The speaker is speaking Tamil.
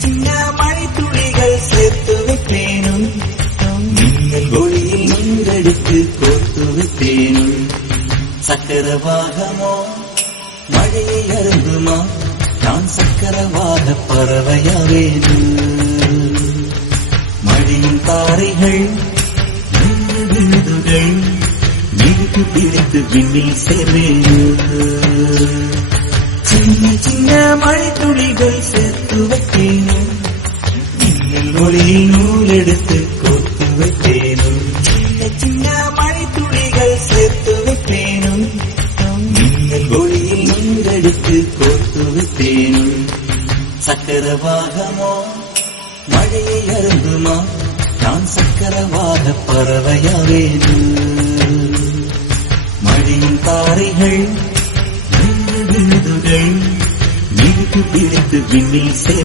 சின்ன மழை துளிகள் சேர்த்து வைப்பேனும் மின்னல் ஒளியில் நீரெடுத்து கோர்த்து வைப்பேனும் சக்கரவாகமோ மழையை அருந்துமா நான் சக்கரவாக பறவையாவேனும் மழையின் தாரைகள் விழுதுகள் நீருக்கு பிடித்து விண்ணில் சேர்வேனும் சின்ன சின்ன மழை துளிகள் சேர்த்து வைப்பேனும் மின்னல் ஒளியில் நூல் எடுத்து கோர்த்து வைப்பேனும் சின்ன சின்ன மழை துளிகள் சேர்த்து வைப்பேனும் மின்னல் ஒளியில் நீரெடுத்து கோர்த்து வைப்பேனும் சக்கரவாகமோ மழையை அருந்துமா நான் சக்கரவாக பறவையாவேனும் மழையின் தாரைகள் விழுதுகள் நீருக்கு பிடித்து விண்ணில்